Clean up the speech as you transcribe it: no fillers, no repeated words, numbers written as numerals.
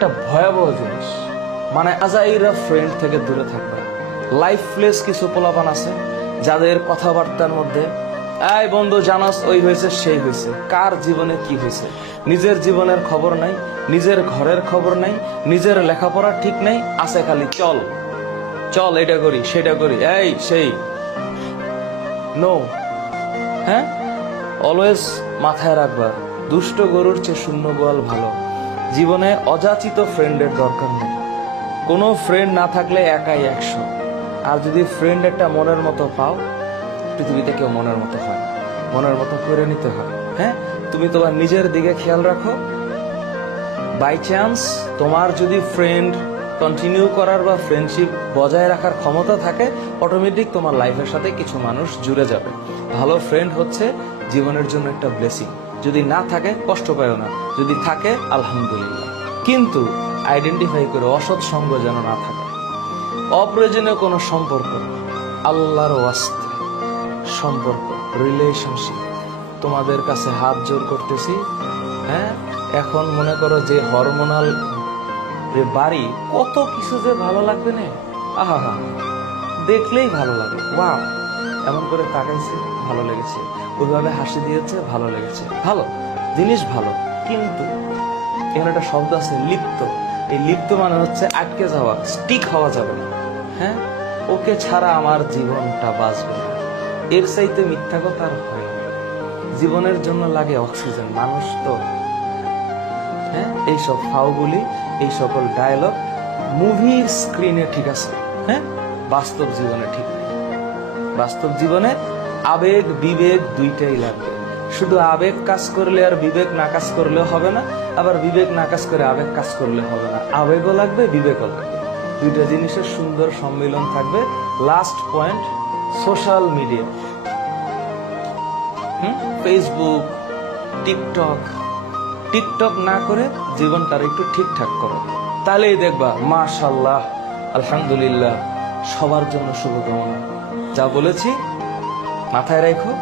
একটা ভয়াবহ জিনিস। মানে আজাইরা ফ্রেন্ড থেকে দূরে থাকবে। লাইফলেস কিছু পোলাপান আছে যাদের কথাবার্তার মধ্যে এই বন্ধু জানাস ওই হয়েছে সেই হয়েছে, কার জীবনে কি হয়েছে নিজের জীবনের খবর নাই, নিজের ঘরের খবর নাই, নিজের লেখাপড়া ঠিক নাই, আছে খালি চল চল এটা করি সেটা করি এই সেই। নো, হ্যাঁ, অলওয়েজ মাথায় রাখবা দুষ্ট গরুর চেয়ে শূন্য গোয়াল ভালো। জীবনে অযাচিত ফ্রেন্ডের দরকার নেই। কোনো ফ্রেন্ড না থাকলে একাই 100। আর যদি ফ্রেন্ড একটা মনের মতো পাও, পৃথিবীতে কেউ মনের মতো হয়, মনের মতো করে নিতে হয়। হ্যাঁ, তুমি তোমার নিজের দিকে খেয়াল রাখো। বাই চান্স তোমার যদি ফ্রেন্ড কন্টিনিউ করার বা ফ্রেন্ডশিপ বজায় রাখার ক্ষমতা থাকে, অটোমেটিক তোমার লাইফের সাথে কিছু মানুষ জুড়ে যাবে। ভালো ফ্রেন্ড হচ্ছে জীবনের জন্য একটা ব্লেসিং। যদি না থাকে কষ্ট পায়ও না, যদি থাকে আলহামদুলিল্লাহ। কিন্তু আইডেন্টিফাই করে অসৎ সঙ্গ যেন না থাকে। অপ্রয়োজনীয় কোনো সম্পর্ক, আল্লাহর ওয়াস্তে সম্পর্ক, রিলেশনশিপ, তোমাদের কাছে হাত জোর করতেছি। হ্যাঁ, এখন মনে করো যে হরমোনাল যে বাড়ি, কত কিছু যে ভালো লাগবে না, আহা হা, দেখলেই ভালো লাগে। ওয়াও, এমন করে তাকাইছে ভালো লেগেছে, ওইভাবে হাসি দিয়েছে ভালো লেগেছে, ভালো জিনিস ভালো। কিন্তু এখানে একটা শব্দ আছে লিপ্ত। এই লিপ্ত মানে হচ্ছে আটকে যাওয়া, স্টিক হওয়া যাবে না। হ্যাঁ, ওকে ছাড়া আমার জীবনটা বাঁচবে না, এর চাইতে মিথ্যা কথা আর হয় না। জীবনের জন্য লাগে অক্সিজেন, মানুষ তো। হ্যাঁ, এইসব ফাউগুলি, এই সকল ডায়লগ মুভির স্ক্রিনে ঠিক আছে, হ্যাঁ, বাস্তব জীবনে ঠিক নেই। বাস্তব জীবনে আবেগ বিবেক দুইটাই লাগবে। শুধু আবেগ কাজ করলে আর বিবেক না কাজ করলেও হবে না, আবার বিবেক না কাজ করে আবেগ কাজ করলে হবে না। আবেগও লাগবে, বিবেকও লাগবে, দুইটা জিনিসের সুন্দর সম্মিলন থাকবে। Last point, social media, Facebook, TikTok না করে জীবনটার একটু ঠিকঠাক করো, তাহলেই দেখবা মাশাআল্লাহ আলহামদুলিল্লাহ সবার জন্য শুভকামনা। যা বলেছি মাথায় রাখো।